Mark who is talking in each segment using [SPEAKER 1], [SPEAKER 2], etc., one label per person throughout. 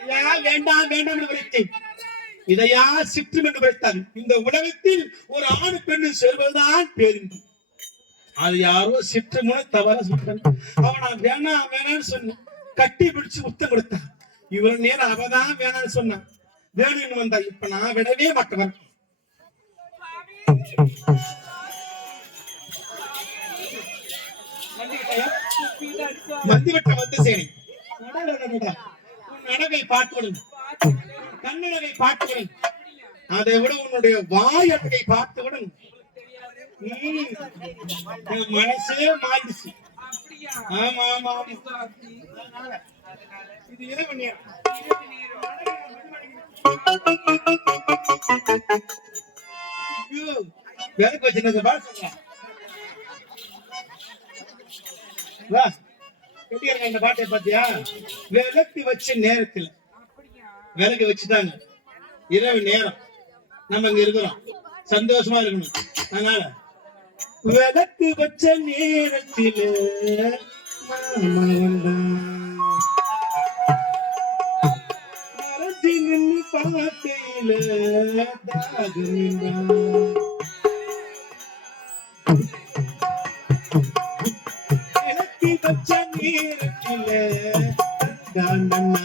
[SPEAKER 1] இதையா வேண்டாம் வேண்டாம் என்று விளைத்தேன் இதையா சிற்றும் என்று இந்த உலகத்தில் ஒரு ஆணு பெண்ணு சேர்வதுதான் பேருந்து அது யாரோ சிற்றமுன்னு தவற சொல்றான் அவன் நான் வேணாம் வேணாம்னு சொன்னேன் கட்டி பிடிச்சு முத்தம் கொடுத்தான் இவ்வளவு நேரம் அவதான் வேணாம்னு சொன்னான். வேணும்னு வந்தா இப்ப நான் விடவே மாட்டவன். மந்திவிட்ட வந்து சரி. உன் நடவை பார்த்துவிடும். கண்ணழகை பார்த்துவிடும். அதை விட உன்னுடைய வாயத்தை பார்த்து விடும் மனசே மாறிடுச்சு. ஆமா ஆமா இது இரவு நேரம் ஐயோ, வச்சிருந்த பால் வா இந்த பாட்டை பாத்தியா விளக்கு வச்ச நேரத்துல. விளக்கு வச்சுட்டாங்க இரவு நேரம். நம்ம இங்க இருக்கிறோம். சந்தோஷமா இருக்கணும். அதனால விளக்கு வச்ச நேரத்தில் மாமா மறைஞ்சு நின்னு பார்க்கையில விளக்கு வச்ச நேரத்தில் தாண்டனா,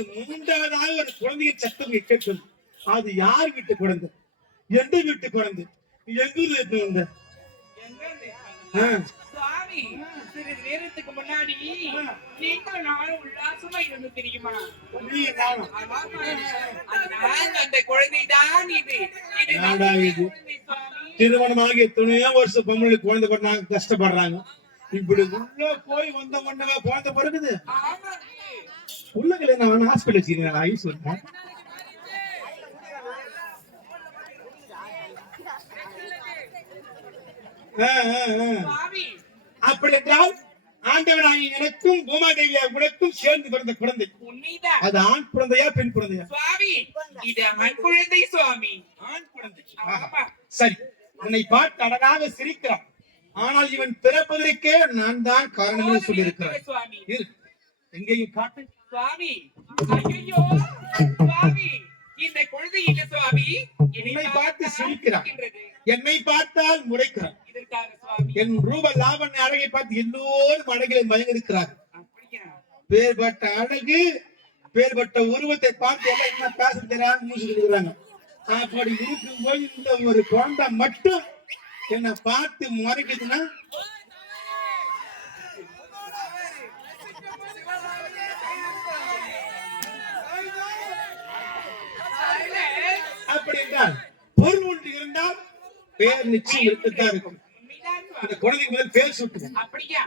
[SPEAKER 1] இப்போது மூன்றாவதாக ஒரு குழந்தையின் சத்தம் கேட்கிறது அது யார் வீட்டு குழந்தை எந்த வீட்டு குழந்தை எங்க ஆ.
[SPEAKER 2] சுவாமி சிறிது நேரத்துக்கு முன்னாடி நீங்களும் நானும் உல்லாசமா இருந்து தெரியுமா?
[SPEAKER 1] நீ நானும்.
[SPEAKER 2] ஆமாமா. அதனால் அந்த குழந்தைதான் இது? குழந்தை
[SPEAKER 1] திருமணமாகி எத்தனையோ வருஷம் பொம்பளை குழந்தை பண்ணாங்க கஷ்டப்படுறாங்க. இப்படி உள்ள போய் வந்த மண்டவா குழந்தை பிறகுது உள்ளங்களை நான் ஹாஸ்பிட்டல் வச்சிருக்கேன் ஐஸ்
[SPEAKER 2] சுவாமி
[SPEAKER 1] அப்படி என்றால் ஆண்டவனாகி எனக்கும் பூமாதேவியா உனக்கும் சேர்ந்து பிறந்த குழந்தை. அது ஆண் குழந்தையா பெண் குழந்தையா?
[SPEAKER 2] சுவாமி இது ஆண் குழந்தை சுவாமி.
[SPEAKER 1] ஆண் குழந்தை. சரி உன்னை பார்த்து அழகாக சிரிக்கிறான். ஆனால் இவன் பிறப்பதற்கே நான் தான் காரணம் சொல்லியிருக்கிறான். எங்கேயும் காட்டு.
[SPEAKER 2] சுவாமி. ஐயோ சுவாமி. இந்த குழந்தை இல்ல சுவாமி?
[SPEAKER 1] என்னை பார்த்து.
[SPEAKER 2] இருக்கின்றது.
[SPEAKER 1] என்னை பார்த்தால்
[SPEAKER 2] சுவாமி.
[SPEAKER 1] என் ரூப லாவண்ய அழகை பார்த்து எல்லோரும் அழகிலே மயங்கிருக்கிறார் பேர்பட்ட அழகு பேர்பட்ட உருவத்தை பார்த்து எல்லாம் என்ன பேச தெரியாம மூசிக்கிறாங்க அப்படி இருக்கும்போது இந்த ஒரு குழந்தை மட்டும் என்னை பார்த்து முறைக்குதுன்னா என்றால் பொருள் ஒன்று இருந்தால் பேர் நிச்சயம் இருக்கத்தான் இருக்கும். அந்த குழந்தைக்கு முதல் பேர் சுட்டுது
[SPEAKER 2] அப்படியா?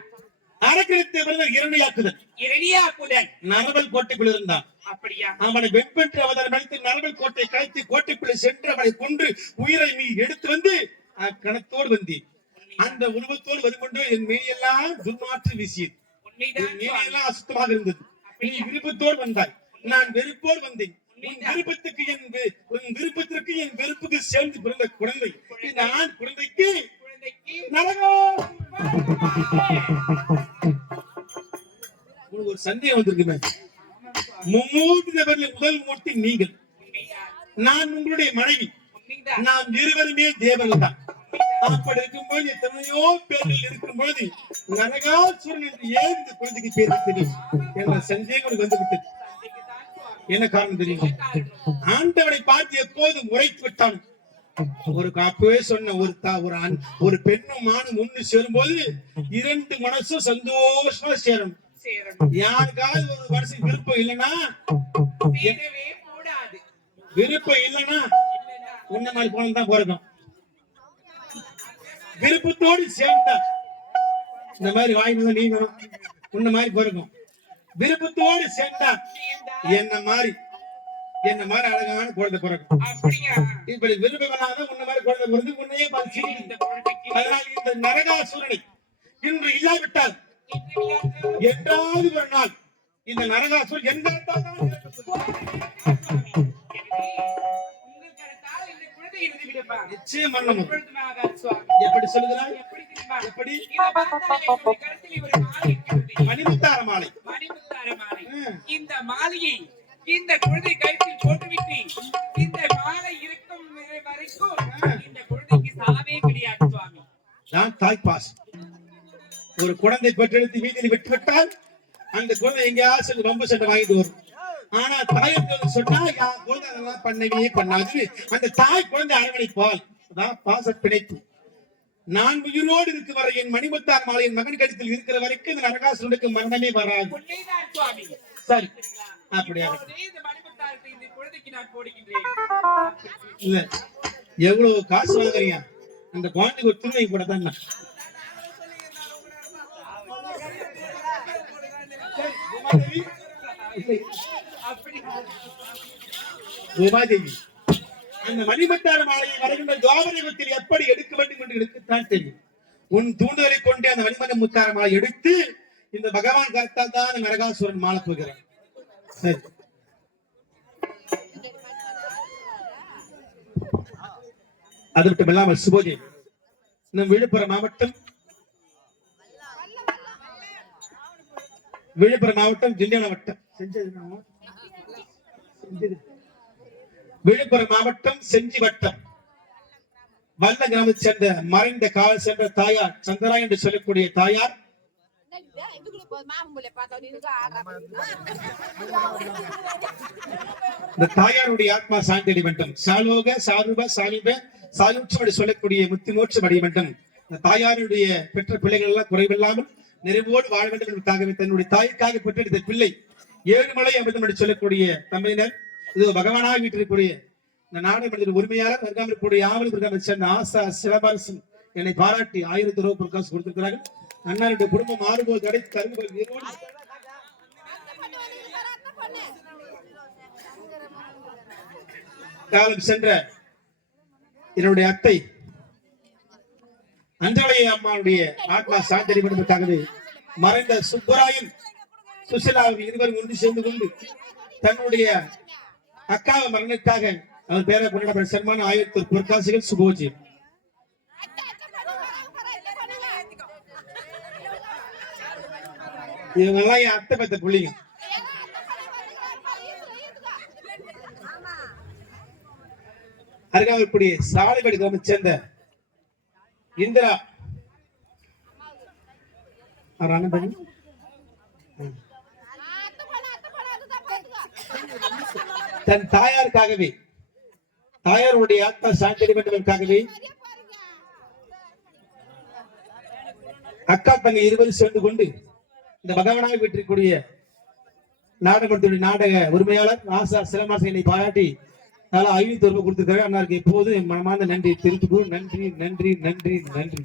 [SPEAKER 1] அரக்கணத்தை பிறகு இரணியாக்குதல்.
[SPEAKER 2] இரணியாக்குதல்.
[SPEAKER 1] நரபல் கோட்டைக்குள் இருந்தான்.
[SPEAKER 2] அப்படியா?
[SPEAKER 1] அவனை வெண்பெற்று அவதர் அளித்து நரபல் கோட்டை கழித்து கோட்டைக்குள்ளே சென்று அவனை கொன்று உயிரை நீ எடுத்து வந்து கணத்தோடு வந்தேன் அந்த உருவத்தோடு வருகொண்டு என் மேயெல்லாம் துர்மாற்று வீசியது. என். மேயெல்லாம் அசுத்தமாக இருந்தது. நீ விருப்பத்தோடு வந்தாய். நான் வெறுப்போடு வந்தேன். உன் விருப்பத்துக்கு என் உன் விருப்பத்திற்கு என் வெறுப்புக்கு சேர்ந்து பிறந்த குழந்தை. ஆண் குழந்தைக்கு ஒரு சந்தேகம் வந்திருக்குமே. மும்மூர்த்தி நபரில் முதல் மூர்த்தி நீங்கள். நான் உங்களுடைய மனைவி. நாம் இருவருமே தேவர்கள் தான் அப்படி இருக்கும்போது எத்தனையோ பேர்கள் இருக்கும்போது நரகாசுரன் என்று ஏன் இந்த குழந்தைக்கு பேர் தெரியும் என்ற சந்தேகம் எனக்கு என்ன காரணம் தெரியுமா. ஆண்டவனை பார்த்து எப்போதும் உரைத்து விட்டான் ஒரு காப்பவே சொன்ன ஒரு தா ஒரு ஆண் ஒரு பெண்ணும் ஆணும் ஒண்ணு சேரும்போது இரண்டு மனசும் சந்தோஷமா சேரணும்
[SPEAKER 2] சேரணும்.
[SPEAKER 1] யாருக்காவது ஒரு வருஷம் விருப்பம் இல்லைன்னா விருப்பம் இல்லைன்னா உன்ன மாதிரி போன தான் பிறக்கும் விருப்பத்தோடு சேர்ந்தா இந்த மாதிரி வாய்ப்பு நீ வேணும் உன்ன மாதிரி பிறக்கும் விருப்பத்தோடு சேர்ந்தா என்ன மாதிரி என்ன மாதிரி அழகான குழந்தை பிறக்கும் இப்படி விருப்பமில்லாத உன்ன மாதிரி குழந்தை பிறந்து உன்னையே.
[SPEAKER 2] குழந்தைக்கு
[SPEAKER 1] அதனால் இந்த நரகாசுரனை இன்று இல்லாவிட்டால் என்றாவது ஒரு நாள் இந்த நரகாசுரன் எந்த. நிச்சயம் பண்ணணும். எப்படி சொல்லுகிறாய்
[SPEAKER 2] எப்படி.
[SPEAKER 1] மணிமுத்தார மாலை.
[SPEAKER 2] இந்த மாலையை இந்த குழந்தை கழுத்தில் போட்டுவிட்டு இந்த மாலை இருக்கும் வரைக்கும் இந்த குழந்தைக்கு சாவே கிடையாது சுவாமி.
[SPEAKER 1] நான் தாய்ப்பாஸ் ஒரு குழந்தை பெற்றெடுத்து வீதியில் விட்டுவிட்டால் அந்த குழந்தை எங்கேயாவது சென்று ரொம்ப சண்டை வாங்கிட்டு வரும். ஆனா தாயத்தை சொன்னா என் குழந்தை அதெல்லாம் பண்ணவே பண்ணாது. அந்த தாய் குழந்தை அரவணைப்பால் அதான் பாச பிணைப்பு. நான் உயிரோடு இருக்கும் வரை என் மணிமுத்தார் மாலையின் மகன் கழுத்தில் இருக்கிற வரைக்கும் இந்த நரகாசுரனுக்கு மரணமே வராது. சரி? அப்படியா? இல்ல. எவ்வளவு காசு வாங்குறீங்க? அந்த குழந்தைக்கு ஒரு துணை கூட தான் உமாதேவி அந்த மணிமட்டார மாலையை வருகின்ற துவாபரத்தில் எப்படி எடுக்க வேண்டும் என்று எனக்குத்தான் தெரியும். உன் தூண்டுதலை கொண்டு அந்த மணிமணி முத்தார மாலை எடுத்து இந்த பகவான் கருத்தால் தான் நரகாசுரன் மாலை போகிறான் சரி. அது மட்டும் இல்லாமல் சுபோஜி நம் விழுப்புரம் மாவட்டம் விழுப்புரம் மாவட்டம் ஜில்லியான வட்டம். விழுப்புரம் மாவட்டம் செஞ்சி வட்டம். வல்ல கிராமத்தை சேர்ந்த மறைந்த கால சென்ற தாயார் சந்திரா என்று சொல்லக்கூடிய தாயார் இந்த தாயாருடைய ஆத்மா சாந்தி அடைய வேண்டும் சாலோக சாருப சாலிப சாயுட்சம் என்று சொல்லக்கூடிய முத்தி மோட்சம் அடைய வேண்டும் தாயாருடைய பெற்ற பிள்ளைகள் எல்லாம் குறைவில்லாமல் நிறைவோடு வாழ வேண்டும் என்பதற்காகவே தன்னுடைய தாய்க்காக பெற்றெடுத்த பிள்ளை ஏழுமலை அமிர்தம் என்று சொல்லக்கூடிய தம்பையினர் இது பகவானாக வீட்டிற்குரிய இந்த நாடு மனிதர் உரிமையாளர் அருகாமல் ஆவல் இருக்காமல் சென்ற ஆசா சிலபரசன் என்னை பாராட்டி ஆயிரத்தி ரூபாய் பொருட்காசு கொடுத்திருக்கிறார்கள். அண்ணாருடைய குடும்பம் ஆறுபோல் தடை கருங்கோல் காலம் சென்ற என்னுடைய அத்தை அஞ்சலைய அம்மாவுடைய ஆத்மா சாந்தரி என்பதற்காகவே மறைந்த சுப்பராயன் சுசிலாவின் இருவரும் ஒன்று சேர்ந்து கொண்டு தன்னுடைய அக்காவை மரணத்தாக அவர் பேரை கொண்டாடப்பட்ட சன்மான ஆயிரத்தி பொற்காசிகள் சுபோஜி
[SPEAKER 3] அத்தை, அத்தை பொண்ணு பாரு, பாரு, அத்தை பொண்ணுங்க.
[SPEAKER 1] இவங்க என் அத்தை பெத்த பிள்ளைங்க.
[SPEAKER 3] ஏங்க,
[SPEAKER 1] இப்படி சாலைபடி கிராமத்தை சேர்ந்த இந்திரா. அண்ணன் தன் தாயாருக்காகவே தாயாருடைய ஆத்மா சாந்தடி என்பதற்காகவே அக்கா தங்கை இருவரும் சேர்ந்து கொண்டு இந்த பகவனாய் வீட்டிற்குரிய நாடகத்துடைய நாடக உரிமையாளர் ஆசா சிலமாசனை பாராட்டி நல்லா ஐநூத்தி ரூபாய் கொடுத்துருக்காரு அண்ணாருக்கு எப்போதும் மனமார்ந்த நன்றி திருத்துக்கு நன்றி நன்றி நன்றி நன்றி.